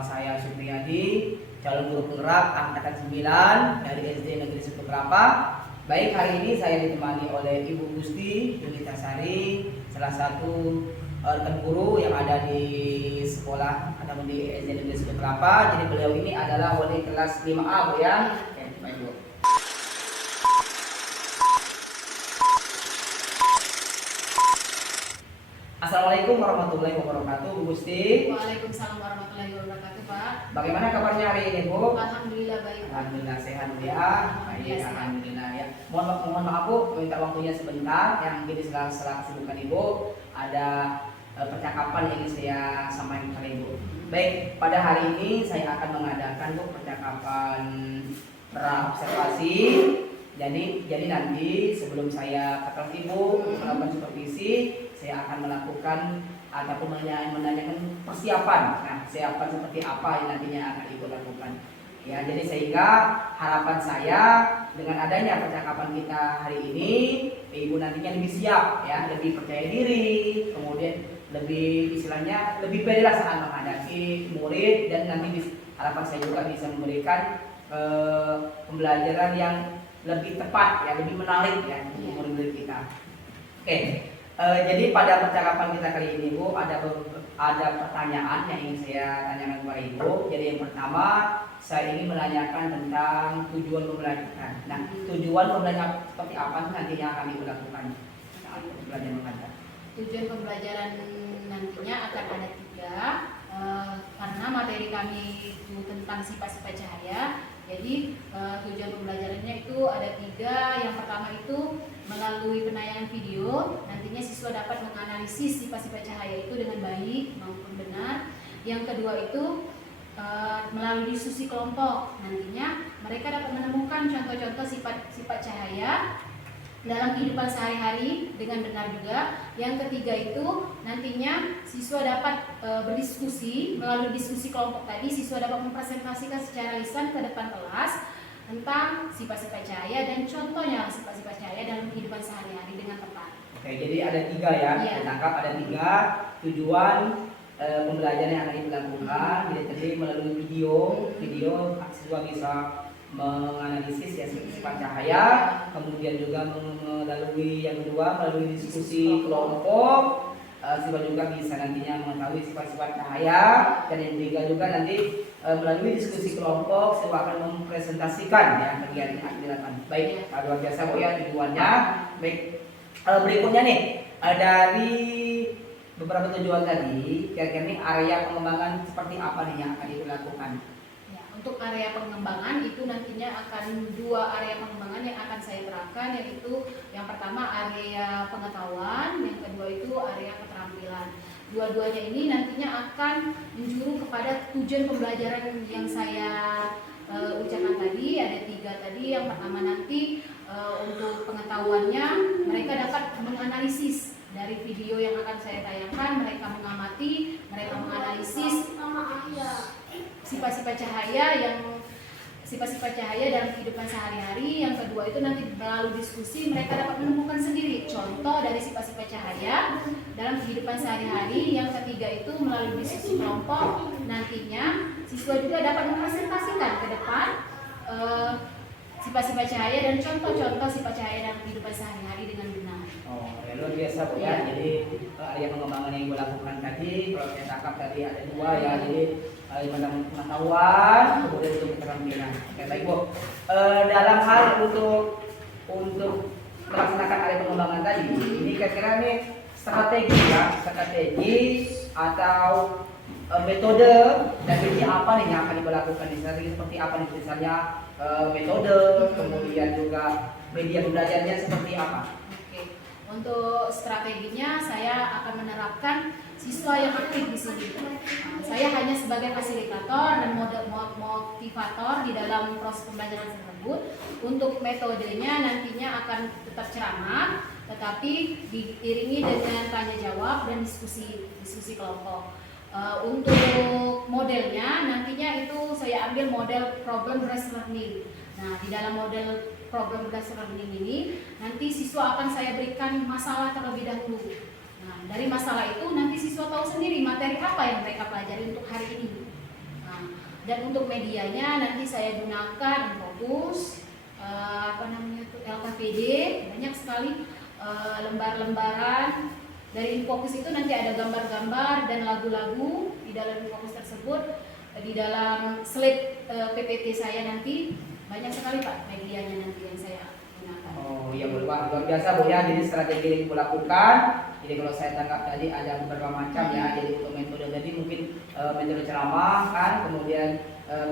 Nama saya Supriyadi, calon guru penggerak angkatan 9 dari SD Negeri 1 Kelapa. Baik, hari ini saya ditemani oleh Ibu Gusti Yunita Sari, salah satu rekan guru yang ada di sekolah atau di SD Negeri 1 Kelapa. Jadi beliau ini adalah wali kelas 5A, Bu ya. Oke, baik Bu. Assalamualaikum warahmatullahi wabarakatuh, Bu Gusti. Waalaikumsalam warahmatullahi wabarakatuh, Pak. Bagaimana kabarnya hari ini, Bu? Alhamdulillah baik. Alhamdulillah sehat, Bu ya. Baik, alhamdulillah ya. Mohon maaf Bu, minta waktunya sebentar. Yang jadi setelah kesibukan Ibu ada percakapan yang ingin saya sampaikan kepada Ibu. Baik, pada hari ini saya akan mengadakan Bu percakapan praobservasi. Jadi nanti sebelum saya ke kelas Ibu melakukan supervisi, saya akan melakukan ataupun menanyakan persiapan. Nah, persiapan seperti apa yang nantinya akan Ibu lakukan. Ya, jadi sehingga harapan saya dengan adanya percakapan kita hari ini, Ibu nantinya lebih siap, ya, lebih percaya diri, kemudian lebih istilahnya lebih pede lah saat menghadapi murid, dan nanti harapan saya juga bisa memberikan pembelajaran yang lebih tepat, ya, lebih menarik ya untuk murid-murid kita. Oke. Jadi pada percakapan kita kali ini Bu, ada pertanyaan yang ingin saya tanyakan kepada Ibu. Jadi yang pertama, saya ingin menanyakan tentang tujuan pembelajaran. Nah, tujuan pembelajaran seperti apa nantinya akan Ibu lakukan saat belajar mengajar? Tujuan pembelajaran nantinya akan ada 3, karena materi kami itu tentang sifat-sifat cahaya. Jadi tujuan pembelajarannya itu ada 3. Yang pertama itu melalui penayangan video, nantinya siswa dapat menganalisis sifat-sifat cahaya itu dengan baik maupun benar. Yang kedua itu melalui diskusi kelompok, nantinya mereka dapat menemukan contoh-contoh sifat-sifat cahaya dalam kehidupan sehari-hari dengan benar juga. Yang ketiga itu nantinya siswa dapat berdiskusi melalui diskusi kelompok tadi. Siswa dapat mempresentasikan secara lisan ke depan kelas tentang sifat-sifat cahaya dan contohnya sifat-sifat cahaya dalam kehidupan sehari-hari dengan tepat. Oke, jadi ada 3 ya. Ditangkap ada 3 tujuan pembelajaran yang akan dilakukan. Jadi tadi melalui video siswa bisa menganalisis ya sifat cahaya, kemudian juga melalui yang kedua melalui diskusi kelompok, siswa juga bisa nantinya mengetahui sifat-sifat cahaya, dan yang ketiga juga nanti melalui diskusi kelompok siswa akan mempresentasikan ya kegiatan yang akan dilakukan. Baik, luar biasa Bu ya tujuannya. Baik, berikutnya nih dari beberapa tujuan tadi, kira-kira nih area pengembangan seperti apa nih yang akan dilakukan? Untuk area pengembangan itu nantinya akan 2 area pengembangan yang akan saya terapkan, yaitu yang pertama area pengetahuan, yang kedua itu area keterampilan. Dua-duanya ini nantinya akan menjuru kepada tujuan pembelajaran yang saya ucapkan tadi. Ada 3 tadi. Yang pertama nanti untuk pengetahuannya mereka dapat menganalisis dari video yang akan saya tayangkan. Mereka mengamati, mereka menganalisis sifat-sifat cahaya dalam kehidupan sehari-hari. Yang kedua itu nanti melalui diskusi mereka dapat menemukan sendiri contoh dari sifat-sifat cahaya dalam kehidupan sehari-hari. Yang ketiga itu melalui diskusi kelompok, nantinya siswa juga dapat mempresentasikan ke depan sifat-sifat cahaya dan contoh-contoh sifat cahaya dalam kehidupan sehari-hari dengan benar. Oh, ya, luar biasa Bu ya. Jadi area pengembangan yang Ibu lakukan tadi, kalau saya tangkap tadi ada 2 ya. Jadi pengetahuan, kemudian untuk keterampilan. Oke, baik Bu. Dalam hal untuk melaksanakan area pengembangan tadi, ini kira-kira nih strategi atau metode dan strategi apa nih yang akan Ibu lakukan? Strategi seperti apa nih, misalnya metode, kemudian juga media belajarnya seperti apa? Untuk strateginya saya akan menerapkan siswa yang aktif di sini. Saya hanya sebagai fasilitator dan motivator di dalam proses pembelajaran tersebut. Untuk metodenya nantinya akan tetap ceramah, tetapi diiringi dengan tanya jawab dan diskusi kelompok. Untuk modelnya nantinya itu saya ambil model problem based learning. Nah, di dalam model problem based learning ini nanti siswa akan saya berikan masalah terlebih dahulu. Nah, dari masalah itu nanti siswa tahu sendiri materi apa yang mereka pelajari untuk hari ini. Nah, dan untuk medianya nanti saya gunakan Infocus, LKPD, banyak sekali lembar-lembaran. Dari Infocus itu nanti ada gambar-gambar dan lagu-lagu di dalam Infocus tersebut. Di dalam slide PPT saya nanti banyak sekali Pak medianya nanti yang saya gunakan. Oh iya, luar biasa Bu ya. Jadi strategi yang Ibu lakukan, jadi kalau saya tangkap tadi ada beberapa macam ya. Jadi untuk metode tadi mungkin metode ceramah kan, kemudian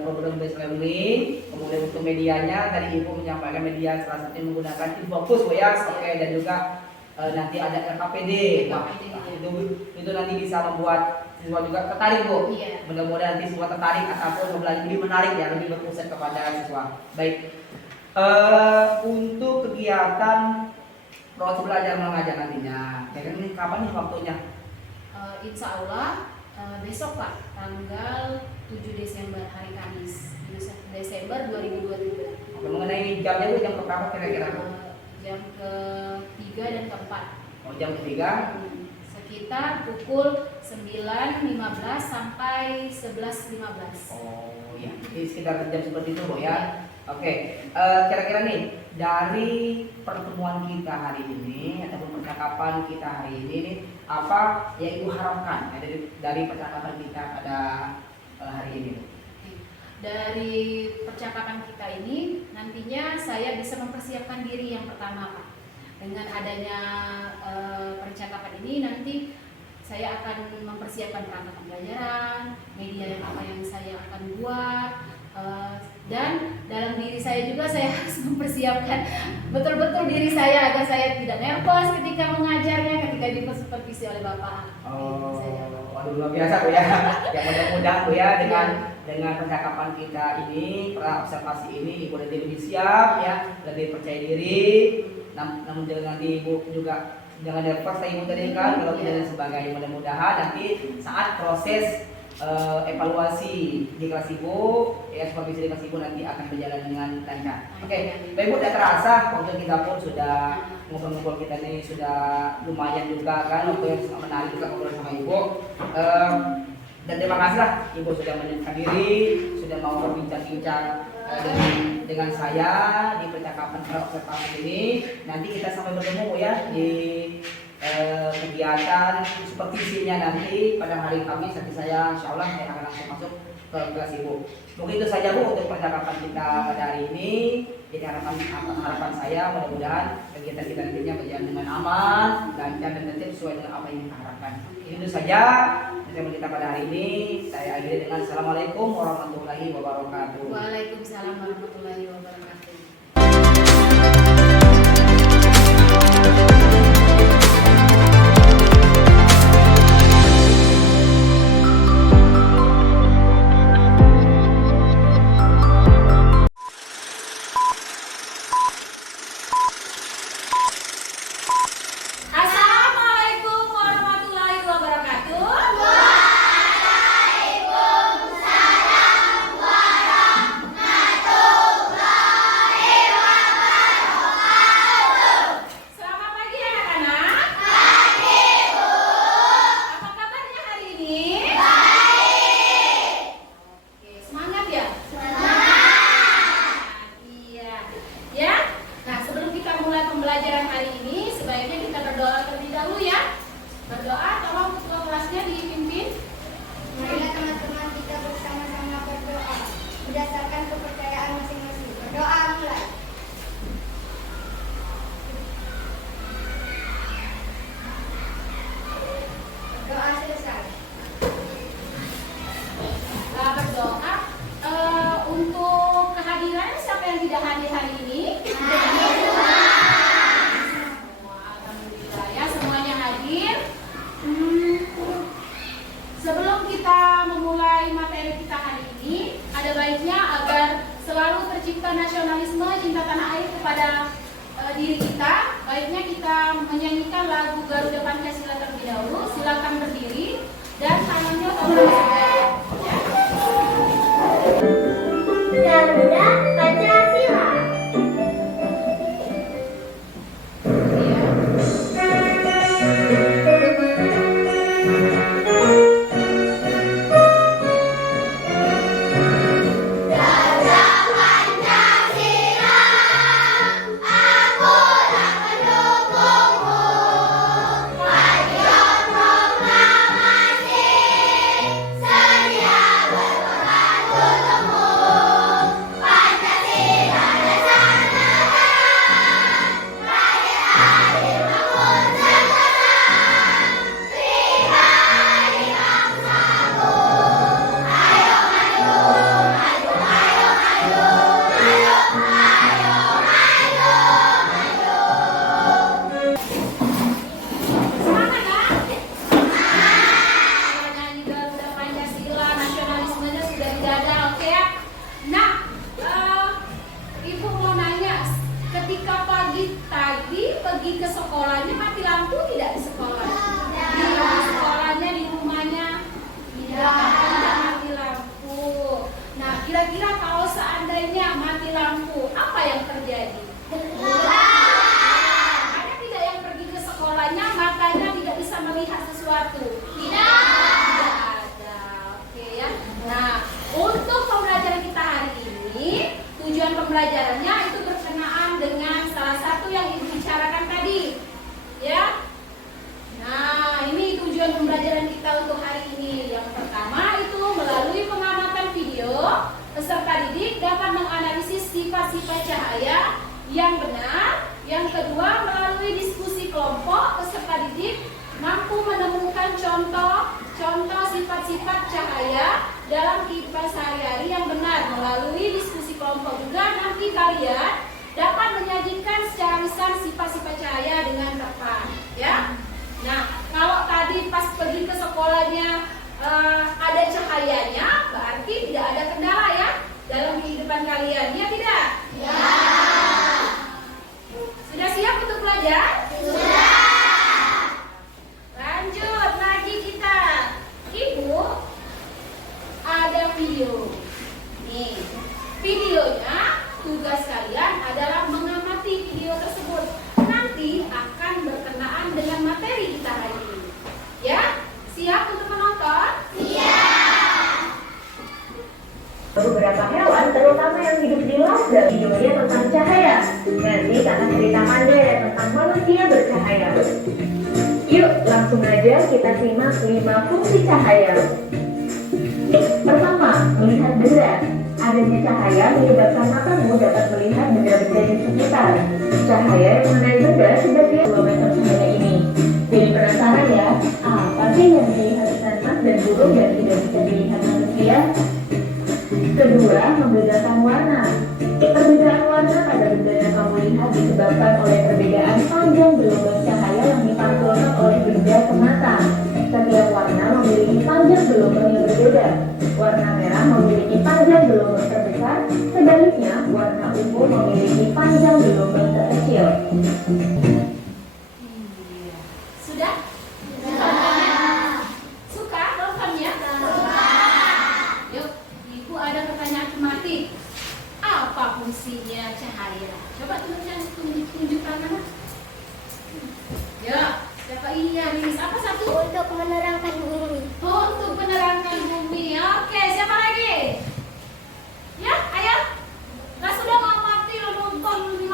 program based learning, kemudian untuk medianya tadi Ibu menyampaikan media salah satunya menggunakan Infocus Bu ya. Oke, dan juga nanti ada RKPD. Itu nanti bisa membuat siswa juga tertarik Bu. Iya. Mudah-mudahan nanti siswa tertarik ataupun lebih menarik ya, lebih berpusat kepada siswa. Baik. Untuk kegiatan proses belajar mengajar nantinya, kira-kira ini kapan nih waktunya? Insya Allah besok Pak, tanggal 7 Desember hari Kamis, Desember 2023. Oke, mengenai jamnya Bu, jam berapa kira-kira? Jam ke-3 dan ke-4. Oh, jam ketiga? Sekitar pukul 9.15 sampai 11.15. Oh iya, jadi sekitar jam seperti itu Bu ya. Oke, kira-kira nih dari pertemuan kita hari ini ataupun percakapan kita hari ini nih, apa yang Ibu harapkan ya, dari percakapan kita pada hari ini? Dari percakapan kita ini nantinya saya bisa mempersiapkan diri yang pertama Pak. Dengan adanya percakapan ini nanti saya akan mempersiapkan perangkat pembelajaran, media yang apa yang saya akan buat, dan dalam diri saya juga saya harus mempersiapkan betul-betul diri saya agar saya tidak nervous ketika mengajarnya, ketika disupervisi oleh Bapak. Oh, waduh luar biasa Bu ya. Yang mudah-mudahan Bu ya dengan percakapan kita ini, observasi ini Ibu lebih siap ya, lebih percaya diri. Namun jangan nanti Ibu juga jangan nervous Ibu tadi kan, kalau dan sebagainya. Mudah-mudahan nanti saat proses evaluasi di kelas Ibu, ya supervisi di kelas Ibu nanti akan berjalan dengan lancar. Oke, Baik Bu, tidak terasa waktu kita pun sudah ngobrol-ngobrol kita ini sudah lumayan juga kan, waktu yang sangat menarik juga ngobrol sama Ibu. Dan terima kasih lah Ibu sudah menyempatkan diri, sudah mau berbincang-bincang dengan saya di percakapan observasi ini. Nanti kita sampai bertemu Bu ya di kegiatan supervisinya nanti pada hari Kamis. Nanti saya insya Allah saya akan langsung masuk ke kelas Ibu. Mungkin itu saja Bu untuk percakapan kita pada hari ini. Jadi harapan saya mudah-mudahan kegiatan kita nantinya berjalan dengan aman, lancar dan tertib sesuai dengan apa yang kita harapkan. Itu saja pertemuan kita pada hari ini. Saya akhiri dengan Assalamualaikum warahmatullahi wabarakatuh. Waalaikumsalam warahmatullahi wabarakatuh. Berdasarkan kepercayaan masing-masing. Berdoa mulai. Doa selesai. Berdoa untuk kehadiran siapa yang tidak hadir hari ini? Alhamdulillah ya, semuanya hadir. Sebelum kita memulai materi kita hari ini, ada baiknya agar selalu tercipta nasionalisme, cinta tanah air kepada diri kita. Baiknya kita menyanyikan lagu Garuda Pancasila terlebih dahulu. Silakan berdiri dan tangannya Garuda Pancasila. ketika pagi tadi pergi ke sekolahnya mati lampu tidak di sekolah? Di sekolahnya, di rumahnya tidak mati lampu. Nah, kira-kira kalau seandainya mati lampu, apa yang terjadi? Ada tidak yang pergi ke sekolahnya matanya tidak bisa melihat sesuatu? Tidak ada. Oke ya. Nah, untuk pembelajaran kita hari ini, tujuan pembelajarannya itu berkenaan dengan salah satu yang ibu bicarakan tadi, ya. Nah, ini tujuan pembelajaran kita untuk hari ini. Yang pertama itu melalui pengamatan video, peserta didik dapat menganalisis sifat-sifat cahaya yang benar. Yang kedua, melalui diskusi kelompok, peserta didik mampu menemukan contoh sifat-sifat cahaya dalam kehidupan sehari-hari yang benar. Melalui diskusi kelompok juga nanti kalian dapat menyajikan secara lisan sifat-sifat cahaya dengan tepat, ya. Nah, kalau tadi pas pergi ke sekolahnya ada cahayanya, berarti tidak ada kendala ya dalam kehidupan kalian, ya tidak? Ya. Sudah siap untuk belajar? Sudah. Lanjut lagi kita. Ibu ada video. Nih, videonya tugas kalian adalah mengamati video tersebut. Nanti akan berkenaan dengan materi kita hari ini. Ya? Siap untuk menonton? Siap. Beberapa hewan, terutama yang hidup di laut, dan videonya tentang cahaya. Nanti akan cerita pendek tentang manusia bercahaya. Yuk, langsung aja kita simak 5 fungsi cahaya. Pertama, melihat benda. Adanya cahaya menyebabkan matamu dapat melihat benda-benda di sekitar. Cahaya yang mengenai benda sebagai kilometer cahaya ini. Jadi penasaran ya, apa sih yang dilihat ternak dan burung dan tidak bisa dilihat manusia? Kedua, membedakan warna. Perbedaan warna pada benda yang kamu lihat disebabkan oleh perbedaan panjang gelombang cahaya yang dipantulkan oleh benda ke mata. Setiap warna memiliki panjang gelombang yang berbeda. Warna merah memiliki panjang gelombang terbesar, sebaliknya warna ungu memiliki panjang gelombang terkecil. Sudah? Suka nontonnya? Yuk, ibu ada pertanyaan tematik. Apa fungsinya cahaya? Coba tunjukkan mana? Ya, siapa ini ya? Rilis apa satu? Untuk menerangkan bumi. Oh, untuk menerangkan bumi. Oke, siapa lagi? Ya, ayo. Nah, sudah ngamati lo nonton 5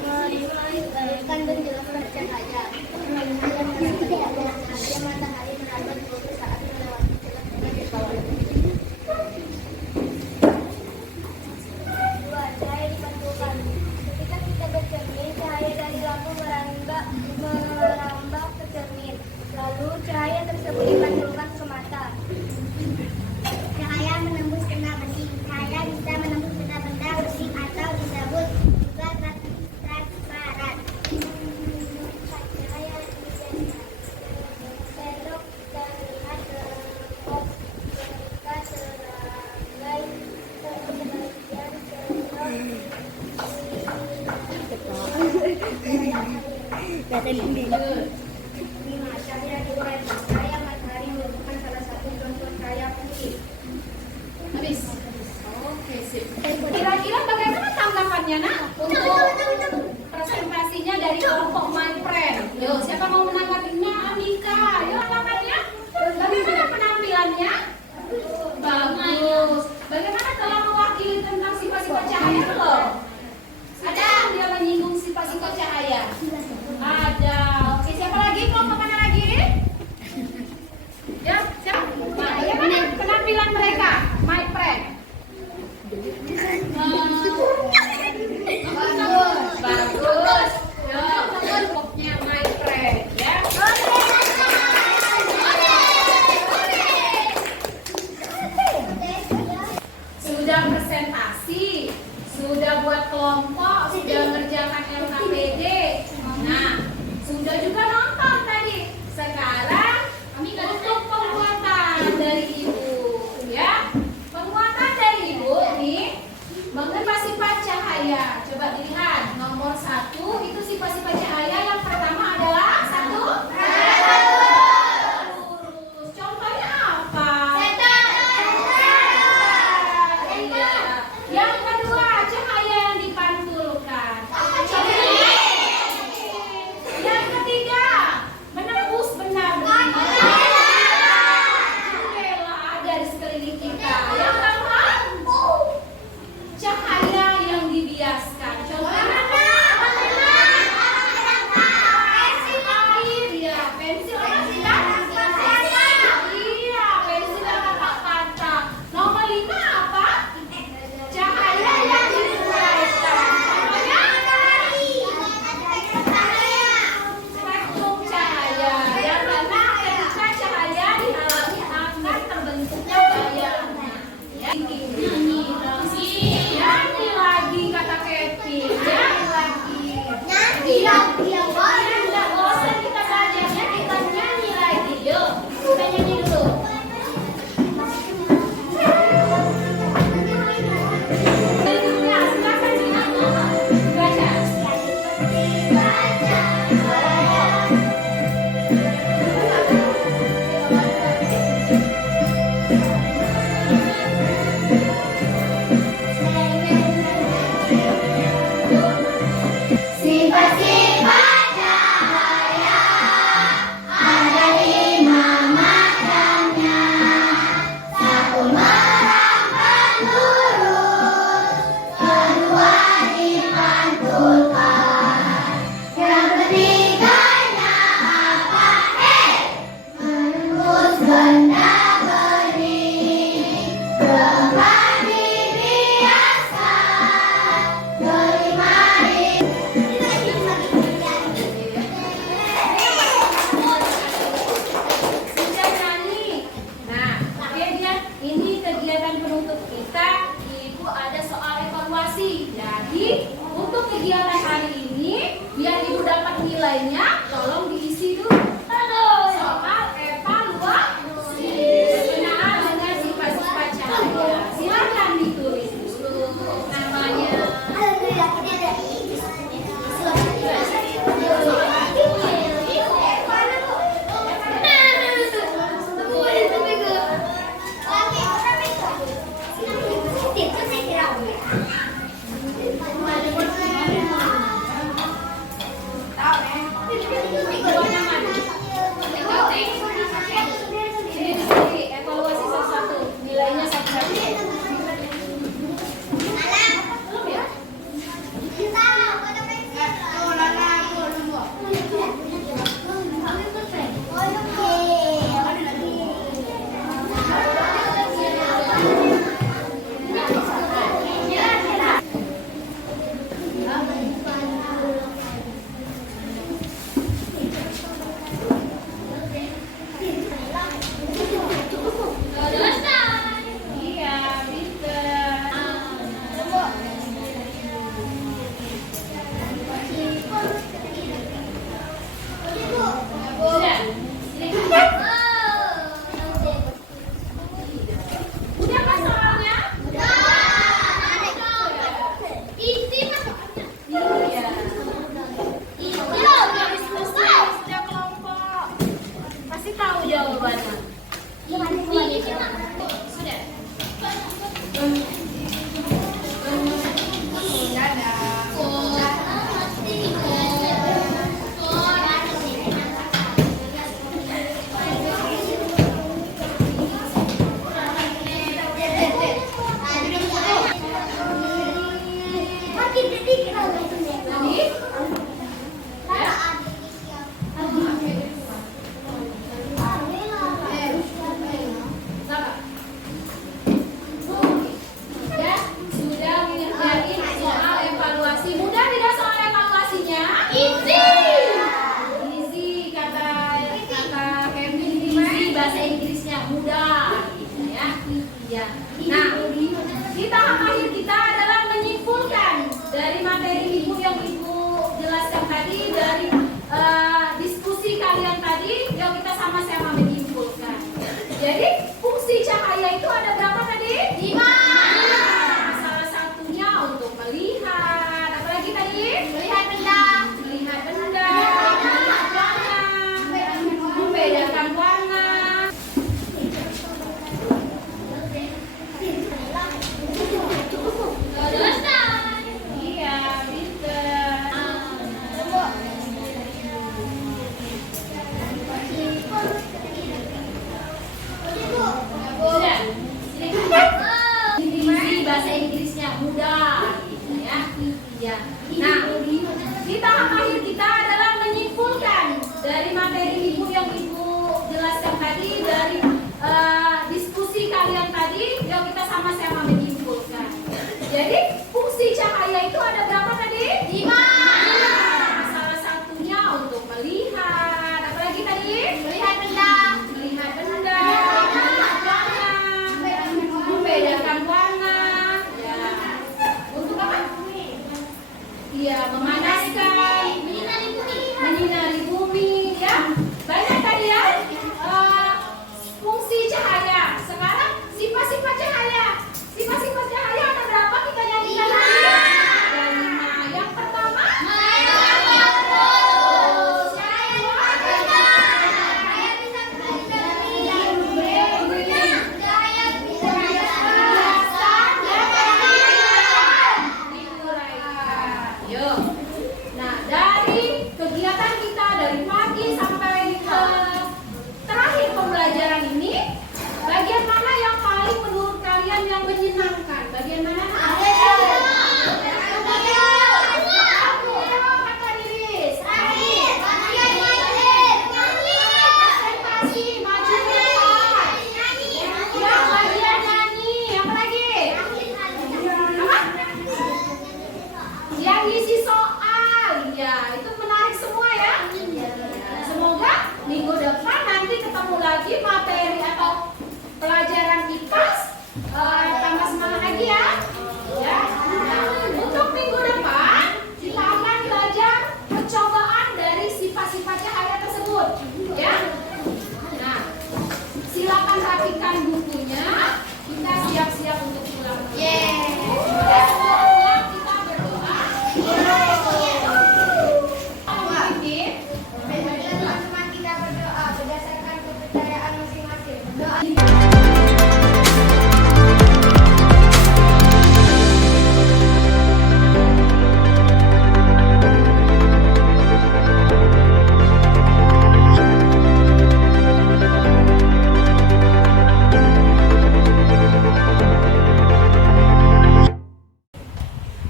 meluruskan benjolan cahaya. Agar nanti ada cahaya matahari merambat bumi saat melewati celah di bawah. Dua, cahaya dipantulkan. Ketika kita bercermin, cahaya dari lampu merambah ke cermin. Lalu cahaya tersebut dipantulkan ke mata. Cahaya menembus kena besi. Cahaya bisa menembus kena benda besi atau disebut juga transparan. Cahaya belok terlihat berkop ketika sebagai sebagian lima, cahaya diffraction. Cahaya matahari merupakan salah satu contoh cahaya putih. Habis. Oke, sip. Kira-kira bagaimana tanggapannya, Nak? Untuk presentasinya dari kelompok My Friend. Yo, siapa mau menanggapinya? Anika. Yo, tanggapannya. Bagaimana penampilannya? Bagus. Bagaimana telah mewakili tentang sifat-sifat cahaya belum? Ada yang dia menyinggung sifat-sifat cahaya? Ada. Oke, siapa lagi? Kelompok mana lagi? Ya, siapa? Nah, bagaimana penampilan mereka? My Friend. Bagus. Ya, kelompoknya My Friend, ya. Sudah presentasi, sudah buat kelompok, sudah mengerjakan LKPD. Nah, sudah juga nonton tadi. Sekarang kami untuk pembuatan dari Ibu, ya. Pembuatan dari Ibu nih mengenai sifat cahaya. Coba dilihat nomor 1 itu sifat-sifat cahaya. Yang pertama adalah 1 lurus. Contohnya apa? Iya. Yang kedua cahaya yang dipantulkan. Yang ketiga menembus benda-benda. Jendela ada di sekeliling kita. Yang keempat cahaya yang dibiaskan. Contohnya apa? Pensil air, ya. Pensil apa sih, Kak? Iya, pensil yang katak-katak. Nomor 5 apa? Cahaya yang diuraikan. Contohnya spektrum cahaya. Yang mana ketika cahaya dihalangi akan terbentuknya bayangnya. Ya, ini nyanyi lagi kata Kevin. Nyanyi lagi. Tidak bosan kita belajarnya, kita nyanyi lagi. Yuk, kita nyanyi dulu. Ya, silakan baca. Sifat-sifat cahaya ada 5 macamnya. 1 merambah lurus, kedua dipantulkan. Yang ketiganya apa? Menembus benda bening. Keempat dibiaskan. Kelima Sudah nyanyi. Nah, akhirnya ini kegiatan penutup kita. Ibu ada soal evaluasi. Jadi untuk kegiatan hari ini, biar ibu dapat nilainya, tolong diisi dulu. Soal evaluasi berkenaan dengan sifat-sifat cahaya. Silakan ditulis dulu namanya. Sendiri-sendiri, evaluasi satu-satu. Nilainya satu-satu. Belum ya? yang Ibu jelaskan tadi dari diskusi kalian tadi, yuk kita sama-sama menyimpulkan. Jadi fungsi cahaya itu ada berapa tadi? 5. Salah satunya untuk melihat. Apalagi tadi? Melihat benda. Melihat benda. Melihat warna. Membedakan warna. Iya, pinter. Sudah. Divisi bahasa Inggrisnya mudah, gitu ya. Ya. Nah, kita akhir kita adalah menyimpulkan dari materi Ibu yang Ibu jelaskan tadi dari diskusi kalian tadi, yuk kita sama-sama menyimpulkan. Jadi fungsi cahaya itu ada berapa tadi? 5. Salah satunya untuk melihat. Apalagi tadi? Melihat benda. Melihat benda. Melihat warna. Membedakan warna. Ya. Untuk apa? Iya, memanaskan. Menyinari bumi. Ya. Banyak tadi ya. Fungsi cahaya. Sekarang sifat-sifat cahaya. Sifat-sifat cahaya ada berapa kita nyanyikan tadi? Ada 5. Yang pertama, yuk. Nah, dari kegiatan kita dari pagi sampai ke terakhir pembelajaran ini, bagian mana yang paling menurut kalian yang menyenangkan? Bagian mana? Yang isi soal, ya itu menarik semua ya. Semoga minggu depan nanti ketemu lagi materi atau pelajaran IPAS, tambah semangat lagi ya. Ya. Nah, untuk minggu depan kita akan belajar percobaan dari sifat-sifat cahaya tersebut, ya. Nah, silakan rapikan bukunya. Kita siap-siap untuk pulang. Sebelum kita berdoa. Teman-teman kita berdoa berdasarkan kepercayaan masing-masing. Doa.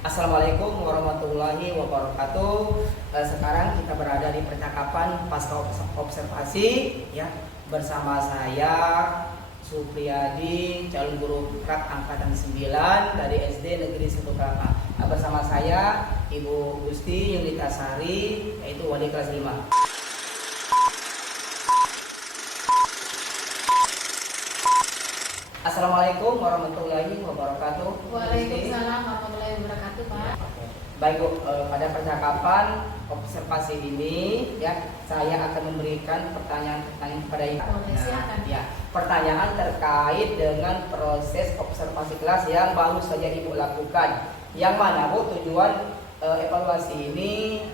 Assalamualaikum warahmatullahi wabarakatuh. Sekarang kita berada di percakapan pasca observasi ya, bersama saya Supriyadi, calon guru prak angkatan 9 dari SD Negeri 1 Kelapa. Bersama saya Ibu Gusti Yunita Sari, yaitu wali kelas 5. Assalamualaikum warahmatullahi wabarakatuh. Waalaikumsalam warahmatullahi wabarakatuh, Pak. Baik Bu, pada percakapan observasi ini ya, saya akan memberikan pertanyaan-pertanyaan kepada Ibu. Boleh, silakan. Ya, pertanyaan terkait dengan proses observasi kelas yang baru saja Ibu lakukan. Yang mana Bu, tujuan evaluasi ini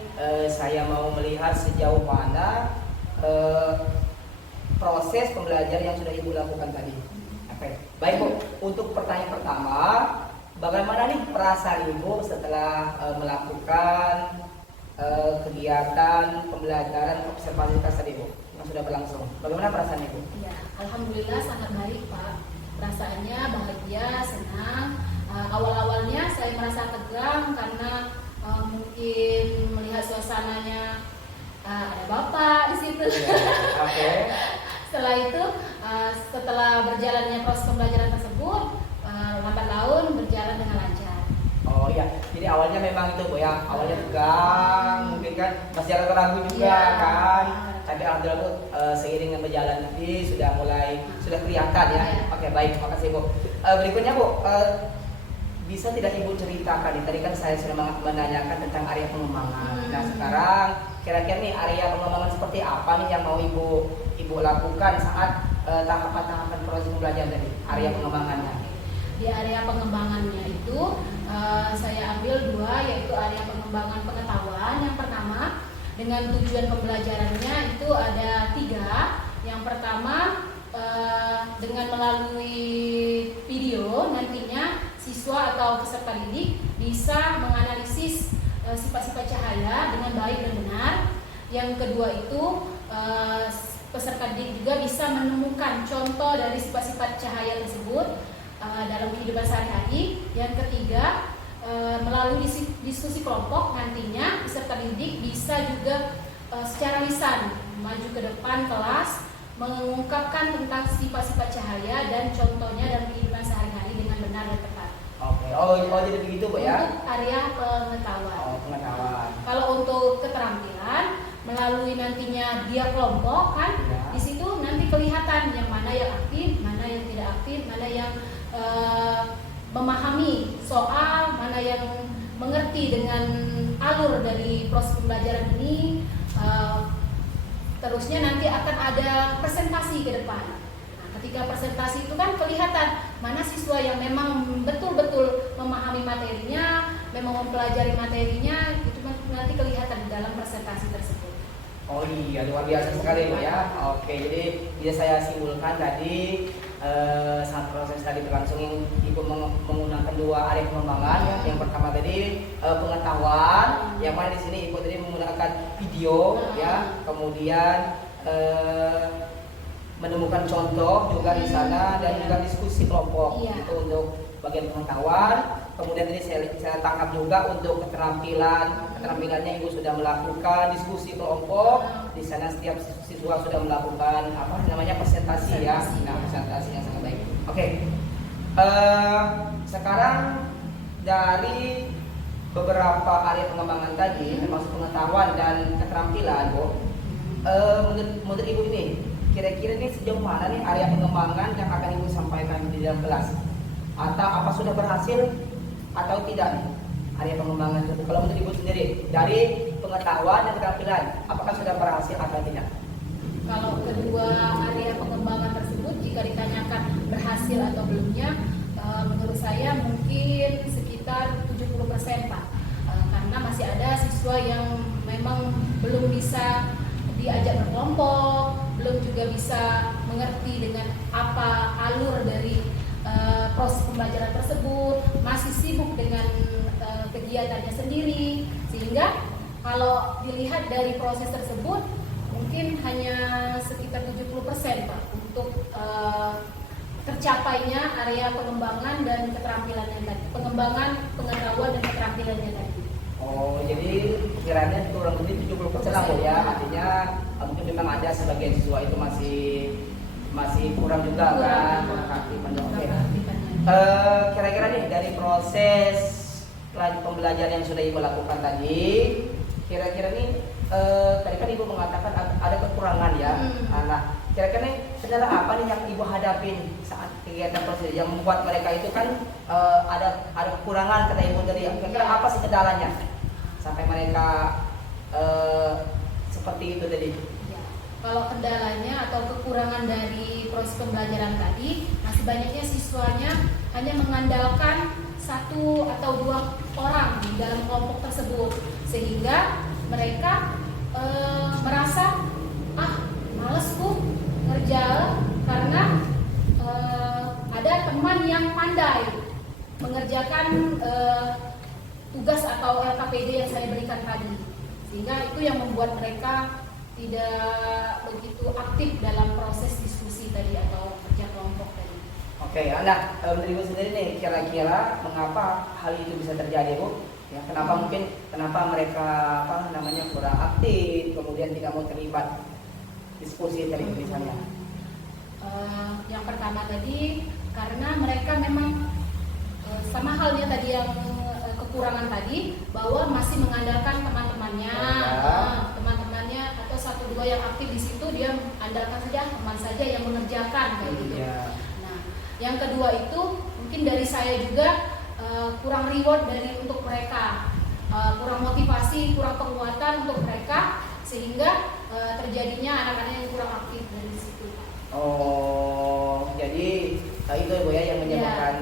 saya mau melihat sejauh mana proses pembelajaran yang sudah Ibu lakukan tadi. Oke. Baik Bu, untuk pertanyaan pertama, bagaimana nih perasaan Ibu setelah melakukan kegiatan pembelajaran observasi kelas tadi Bu yang sudah berlangsung? Bagaimana perasaan Ibu? Ya, alhamdulillah sangat baik, Pak. Perasaannya bahagia, senang. Awal-awalnya saya merasa tegang karena mungkin melihat suasananya ada Bapak di situ. Oke. Setelah itu, setelah berjalannya proses pembelajaran tersebut, lambat laun berjalan dengan lancar. Oh iya, jadi awalnya memang itu Bu ya, awalnya tegang, mungkin kan masih agak ragu juga Iya. kan. Tapi alhamdulillah Bu, seiring dengan berjalan nanti sudah kelihatan ya. Iya. Oke baik, makasih Bu. Berikutnya Bu, bisa tidak Ibu ceritakan nih? Tadi kan saya sudah menanyakan tentang area pengembangan. Nah sekarang kira-kira nih area pengembangan seperti apa nih yang mau Ibu lakukan saat tahapan-tahapan proses pembelajaran tadi? Area pengembangannya. Di area pengembangannya itu saya ambil 2, yaitu area pengembangan pengetahuan. Yang pertama dengan tujuan pembelajarannya itu ada 3. Yang pertama dengan melalui video nantinya siswa atau peserta didik bisa menganalisis sifat-sifat cahaya dengan baik dan benar. Yang kedua itu peserta didik juga bisa menemukan contoh dari sifat-sifat cahaya tersebut dalam kehidupan sehari-hari. Yang ketiga melalui diskusi kelompok nantinya peserta didik bisa juga secara lisan maju ke depan kelas mengungkapkan tentang sifat-sifat cahaya dan contohnya dalam kehidupan sehari-hari dengan benar dan tepat. Oke, oh jadi begitu Bu ya? Untuk area pengetahuan. Oh, pengetahuan. Kalau untuk keterampilan melalui nantinya dia kelompok kan, Ya. di situ nanti kelihatan yang mana yang aktif, mana yang tidak aktif, mana yang memahami soal, mana yang mengerti dengan alur dari proses pembelajaran ini. Terusnya nanti akan ada presentasi ke depan. Nah, ketika presentasi itu kan kelihatan mana siswa yang memang betul-betul memahami materinya, memang mempelajari materinya, itu nanti kelihatan di dalam presentasi tersebut. Oh iya, luar biasa sekali Bu ya. Oke, jadi bisa saya simpulkan tadi saat proses tadi berlangsung Ibu menggunakan 2 area pengembangan. Yang pertama tadi pengetahuan, yang mana di sini Ibu tadi menggunakan video ya, kemudian menemukan contoh juga di sana dan juga diskusi kelompok. Iya. Itu untuk bagian pengetahuan. Kemudian tadi saya tangkap juga untuk keterampilannya Ibu sudah melakukan diskusi kelompok. Di sana setiap siswa sudah melakukan presentasi ya. Nah, presentasi yang sangat baik. Oke. Sekarang dari beberapa area pengembangan tadi, termasuk pengetahuan dan keterampilan, Bu. Menurut Ibu ini, kira-kira ini sejauh mana nih area pengembangan yang akan Ibu sampaikan di dalam kelas? Atau apa sudah berhasil atau tidak nih area pengembangan itu? Kalau menurut Ibu sendiri, dari pengetahuan dan keterampilan, apakah sudah berhasil atau tidak? Kalau kedua area pengembangan tersebut jika ditanyakan berhasil atau belumnya, menurut saya mungkin sekitar 70% Pak. Karena masih ada siswa yang memang belum bisa diajak berkelompok, belum juga bisa mengerti dengan apa alur dari proses pembelajaran tersebut, masih sibuk dengan kegiatannya sendiri, sehingga kalau dilihat dari proses tersebut mungkin hanya sekitar 70% Pak untuk tercapainya area pengembangan dan keterampilannya tadi, pengembangan pengetahuan dan keterampilannya tadi. Oh, jadi kiranya kurang lebih 70% lah Bu ya. Artinya mungkin memang ada sebagian siswa itu masih kurang juga kan keaktifannya. Oke. Kira-kira nih dari proses pembelajaran yang sudah Ibu lakukan tadi, kira-kira nih tadi kan Ibu mengatakan ada kekurangan ya. Nah, kira-kira nih kendala apa nih yang Ibu hadapin saat kegiatan proses yang membuat mereka itu kan ada kekurangan kata Ibu tadi. Kira-kira apa sih kendalanya sampai mereka seperti itu tadi? Ya, kalau kendalanya atau kekurangan dari proses pembelajaran tadi, masih banyaknya siswanya hanya mengandalkan 1 atau 2 orang di dalam kelompok tersebut, sehingga mereka merasa males tuh ngerja karena ada teman yang pandai mengerjakan tugas atau LKPD yang saya berikan tadi, sehingga itu yang membuat mereka tidak begitu aktif dalam proses diskusi tadi atau kerja kelompok tadi. Oke, nah menurut Ibu sendiri nih kira-kira mengapa hal itu bisa terjadi Bu? Ya, kenapa mereka kurang aktif, kemudian tidak mau terlibat diskusi tadi misalnya? Yang pertama tadi karena mereka memang sama halnya tadi yang kekurangan tadi, bahwa masih mengandalkan teman-temannya, teman-temannya atau 1-2 yang aktif di situ, dia andalkan saja teman saja yang mengerjakan kayak gitu. Nah, yang kedua itu mungkin dari saya juga kurang reward untuk mereka, kurang motivasi, kurang penguatan untuk mereka, sehingga terjadinya anak-anak yang kurang aktif dari situ. Oh, jadi itu Bu ya yang menyebabkan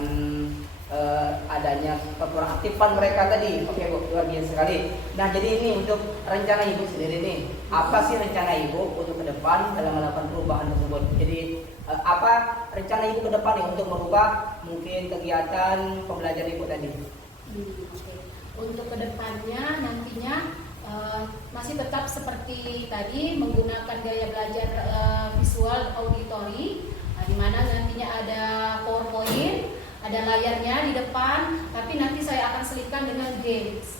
adanya kekurang aktifan mereka tadi. Oke Bu, luar biasa sekali. Nah, jadi ini untuk rencana Ibu sendiri nih, apa sih rencana Ibu untuk ke depan dalam melakukan perubahan tersebut? Jadi apa rencana Ibu ke depan nih untuk merubah mungkin kegiatan pembelajaran Ibu tadi? Oke. Untuk kedepannya nantinya masih tetap seperti tadi, menggunakan gaya belajar visual auditory, di mana nantinya ada PowerPoint, ada layarnya di depan, tapi nanti saya akan selipkan dengan games.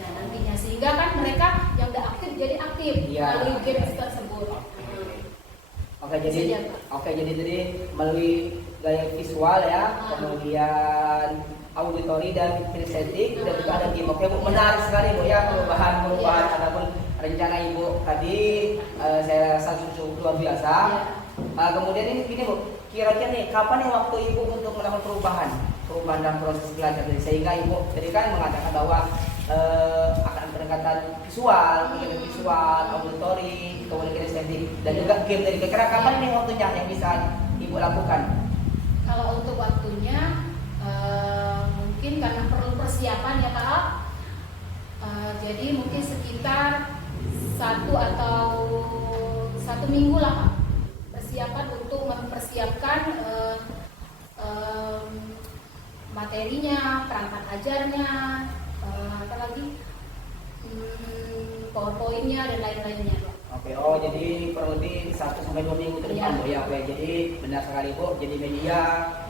Ya, nantinya sehingga kan mereka yang udah aktif jadi aktif melalui games tersebut. Oke, jadi tadi melalui gaya visual ya, kemudian auditori dan kinestetik, dan juga ada game. Oke Bu, menarik sekali Bu ya perubahan ataupun rencana Ibu tadi, saya rasa cukup luar biasa. Kemudian ini gini Bu, kira-kira nih kapan nih waktu Ibu untuk melakukan perubahan dalam proses belajar tadi, sehingga Ibu tadi kan mengatakan bahwa akan pendekatan visual, auditori, kemudian kinestetik, dan juga game tadi. Kira-kira kapan nih waktunya yang bisa Ibu lakukan? Kalau untuk waktunya mungkin karena perlu persiapan ya Pak, jadi mungkin sekitar 1 atau 1 minggu lah Pak, persiapan untuk mempersiapkan materinya, perangkat ajarnya, apa lagi, PowerPoint-nya dan lain-lainnya Pak. Oke, jadi kurang lebih 1-2 minggu ke depan Bu ya. Oke, jadi benar sekali Bu, jadi media,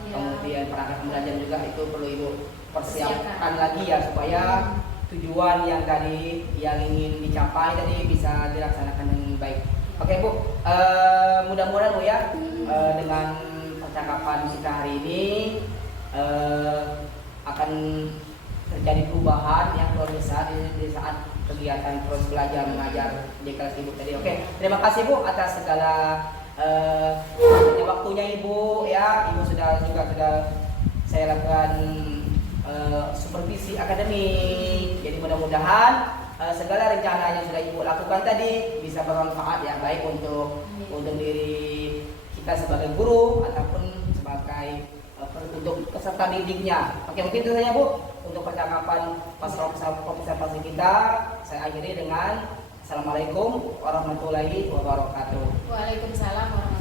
kemudian perangkat pembelajaran juga itu perlu Ibu persiapkan lagi ya, supaya tujuan yang tadi yang ingin dicapai tadi bisa dilaksanakan dengan baik. Oke Bu, mudah-mudahan Bu ya dengan percakapan kita hari ini akan terjadi perubahan yang luar biasa di saat kegiatan proses belajar mengajar di kelas Ibu tadi. Oke, terima kasih Bu atas segala waktunya Ibu ya. Ibu sudah saya lakukan supervisi akademik. Jadi mudah-mudahan segala rencana yang sudah Ibu lakukan tadi bisa bermanfaat ya, baik untuk diri kita sebagai guru ataupun sebagai untuk peserta didiknya. Oke, mungkin itu saja Bu untuk percakapan observasi kita. Saya akhiri dengan Assalamualaikum warahmatullahi wabarakatuh. Waalaikumsalam warahmatullahi wabarakatuh.